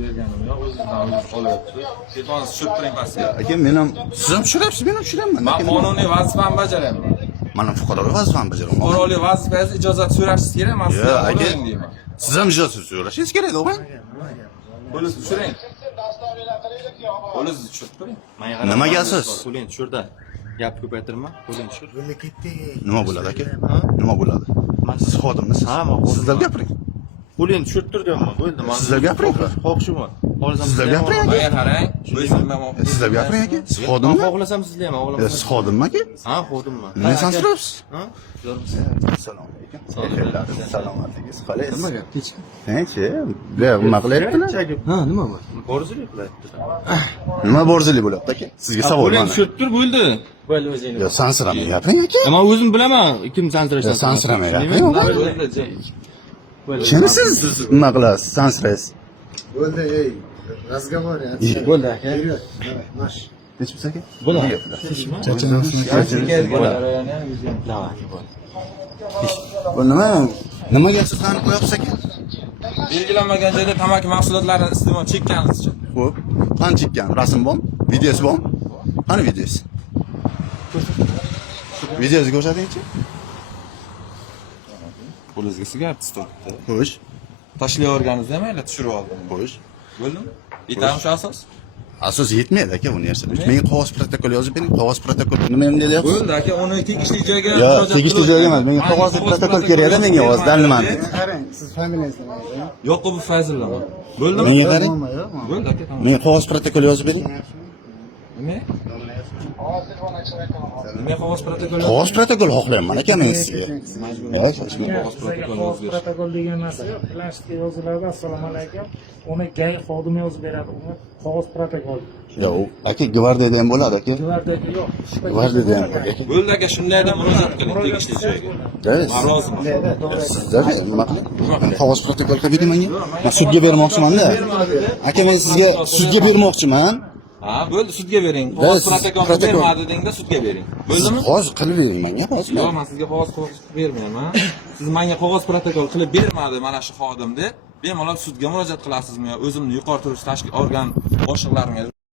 berganim yo'q, o'zingizdan o'zingiz qolyapti. Ketoni tushirib turing pastga. Aka, men ham siz ham tushiryapsiz, men ham tushiryapman. Men qonuniy vazifamni bajaraman. Men ham fuqarolik vazifamni bajaraman. Fuqarolik vazifangizni ijozat so'rashingiz kerak, men sizdan Yo'q, aka. qo'ying deyman. Siz ham ijozat so'rashingiz kerak, o'g'il. Qo'lingizni tushiring. Qo'lingizni tushirib turing. Nimaga asos? Qo'lingni tushirda. Gap ko'paytirma, qo'lingni tushir. Nima bo'ladi aka? Nima bo'ladi? Siz xodimisiz? Ha, men xodim. Sizlar gapiring. Qo'lingni tushirib tur deyapman. Bo'ldi, men. Sizlar gapiring. Xohishimmi? Sizlar gapiring aka. Menga qarang, o'zim men Sizlar gapiring aka. Siz Men xodimmi? xohlasam sizlayman, o'g'lim. Siz xodimmi aka? Ha, xodimman. Nima sansurasiz? Ha? Assalomu alaykum. Salomatligingiz qalaysiz? Nimaga? Hech. Nima qilyaptilar? Ha, nima bor? Borzilik qilyapti. Nima borzilik bo'lyapti aka? Sizga savol Qo'lingni mana. tushirib tur, bo'ldi. Bo'ldi o'zingni. Yo, sansiramay gapiring aka. Men o'zim bilaman, kim sansirashdan. Sansiramay gapiring. Kimsiz nima qilasiz? Sansiraysiz. Bo'ldi, ey. Разговаривай. Bo'ldi aka. Давай, марш. Tinchmisiz aka? Bo'ladi. Bu nima? Nimaga asoslanib qo'yapsiz aka? belgilanmagan joyda tamaki mahsulotlarini iste'mol chekkaningiz uchun. Xo'p, qani chekkan? Rasm bormi? Videosi bormi? Qani videosi? Videosi ko'rsatingchi. Qo'lingizga sigaret turibdi. Xo'sh, Tashlayorganingizni mayli tushirib oldim. xo'sh. Bo'ldimi? Yetarmi shu asos? Asos yetmaydi aka bu narsa. Menga qog'oz protokol yozib bering. Qog'oz protokol nima ham deyapsiz? Bo'ldi aka, uni tegishli joyga Yo, tegishli joyga emas. Menga qog'oz protokol kerak-da menga yozdan nima deydi? Qarang, siz familiyangizni nima? Yoqubov Fayzullaman. Bo'ldimi? Menga qarang. Bo'ldi aka, tamom. Menga qog'oz protokol yozib bering. Nima? Nima qog'oz protokol? Qog'oz protokol xohlayman aka men sizga. Yo'q, Qog'oz Qog'oz protokol degan narsa plastikga yoziladi. Assalomu alaykum. Uni gay xodimi yozib beradi. Uni qog'oz protokol. yo'q, aka gvardiyada ham bo'ladi aka. Gvardiyada yo'q. Gvardiyada ham bor aka. Bo'ldi aka, shunday deb murojaat qiling tegishli joyga. Guys, Men roziman. sizlar nima qiling? Qog'oz protokol qilib bering menga. Men sudga bermoqchiman-da. Aka men sizga sudga bermoqchiman. Ha, bo'ldi, sudga bering. Qog'oz protokol bermadi dedingda sudga bering. Bo'ldimi? Hozir qilib bering menga, hozir. Yo'q, men sizga qog'oz bermayman. Siz menga qog'oz protokol qilib bermadi mana shu xodim deb, bemalol sudga murojaat qilasizmi yo o'zimni yuqori turuvchi tashkil organ boshliqlarimga